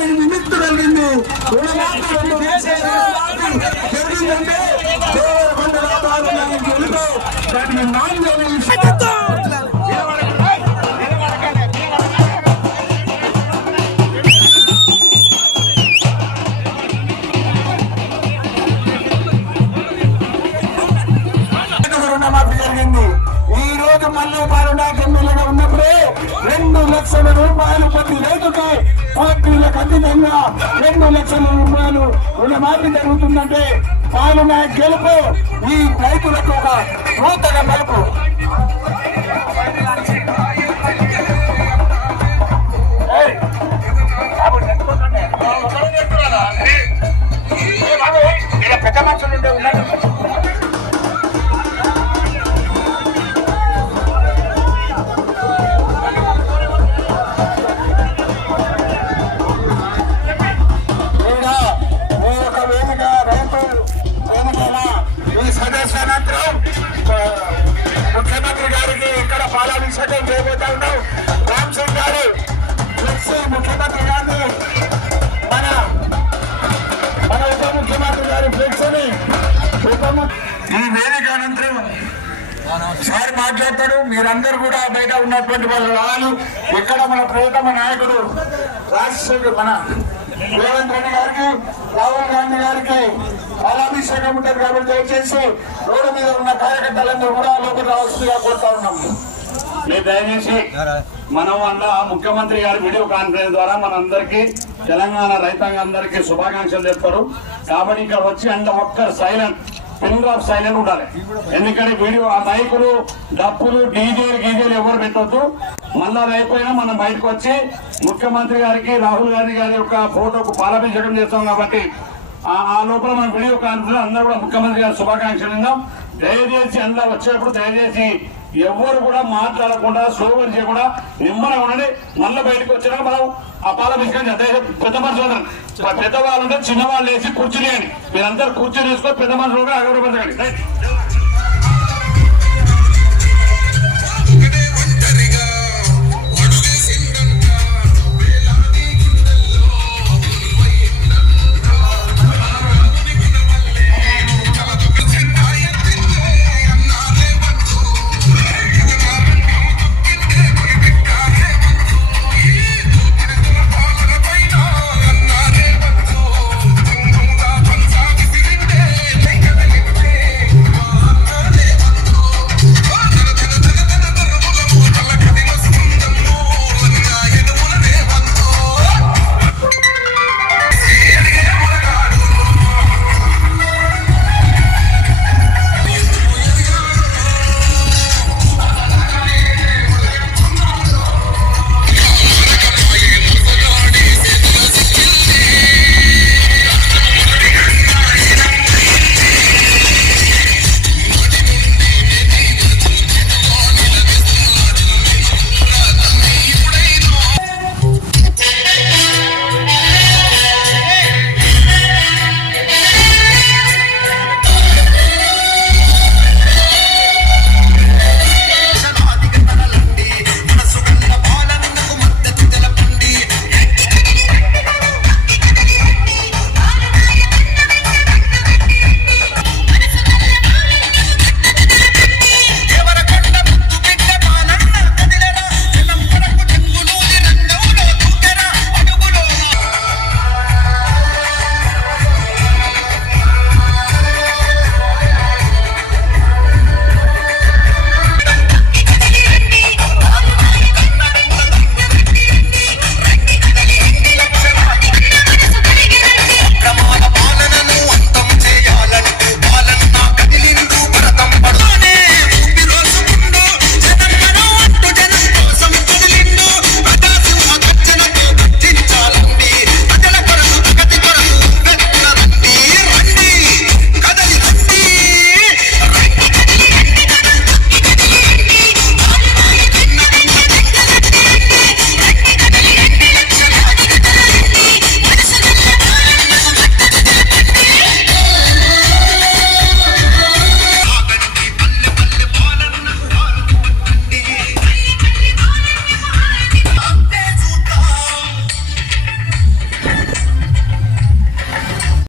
దానికి విముక్తి కలిగింది. జరిగిందంటే దానికి నాలుగు జరిగింది. ఈ రోజు మళ్ళీ పాలనాకి ఎమ్మెల్యేగా ఉన్నప్పుడే 2 లక్షల రూపాయలు ప్రతి రైతుకి పార్టీలకు అతీతంగా 2 లక్షల రూపాయలు రుణమాఫీ జరుగుతుందంటే పాలనా గెలుపు ఈ రైతులకు ఒక నూతన మలుపు. పెద్ద మనుషులు ఉంటే ఉన్నారు. ముఖ్యమంత్రి గారికి ఇక్కడ పాలాభిషేకం చేయబోతా ఉన్నాం. రామ్ సింగ్ గారు ముఖ్యమంత్రి గారిని మన ఉప ముఖ్యమంత్రి గారి ఫ్లెక్స్ని ఈ వేదిక అనంతరం సార్ మాట్లాడతాడు. మీరందరూ కూడా బయట ఉన్నటువంటి వాళ్ళు రావాలి. ఇక్కడ మన ప్రియతమ నాయకుడు రాజశేఖర్ మన రేవంత్ రెడ్డి గారికి, రాహుల్ గాంధీ గారికి పాలాభిషేకం ఉంటారు కాబట్టి దయచేసి రోడ్డు మీద ఉన్న కార్యకర్తలందరూ కూడా లోపల రావాల్సిందిగా కోరుతా ఉన్నాము. మీరు దయచేసి మనం ముఖ్యమంత్రి గారి వీడియో కాన్ఫరెన్స్ ద్వారా మనందరికీ తెలంగాణ రైతాంగం అందరికీ శుభాకాంక్షలు చెప్తారు. కాబట్టి ఇక్కడ వచ్చి ఒక్కరు సైలెంట్ పింగ్ ఆఫ్ సైలెంట్ ఉండాలి. ఎందుకంటే వీడియో ఆ మైకులు డప్పులు డీజేలు ఎవరు పెట్టొద్దు. మళ్ళా అయిపోయినా మనం బయటకు వచ్చి ముఖ్యమంత్రి గారికి రాహుల్ గాంధీ గారి యొక్క ఫోటోకు పాలాభిషేకం చేస్తాం. కాబట్టి ఆ లోపల మన వీడియో కాన్ఫరెన్స్ అందరూ కూడా ముఖ్యమంత్రి గారి శుభాకాంక్షలు ఇద్దాం. దయచేసి అందరూ వచ్చేటప్పుడు దయచేసి ఎవరు కూడా మాట్లాడకుండా స్లోగన్ చేయకుండా నిమ్మగా ఉండండి. మళ్ళీ బయటకు వచ్చినా మనం ఆ పాలాభిషేకం పెద్ద మనుషులు పెద్దవాళ్ళు ఉంటే చిన్నవాళ్ళు వేసి కుర్చీలేయండి. మీరందరూ కుర్చీ తీసుకొని పెద్ద మనుషులుగా అగౌరవించండి.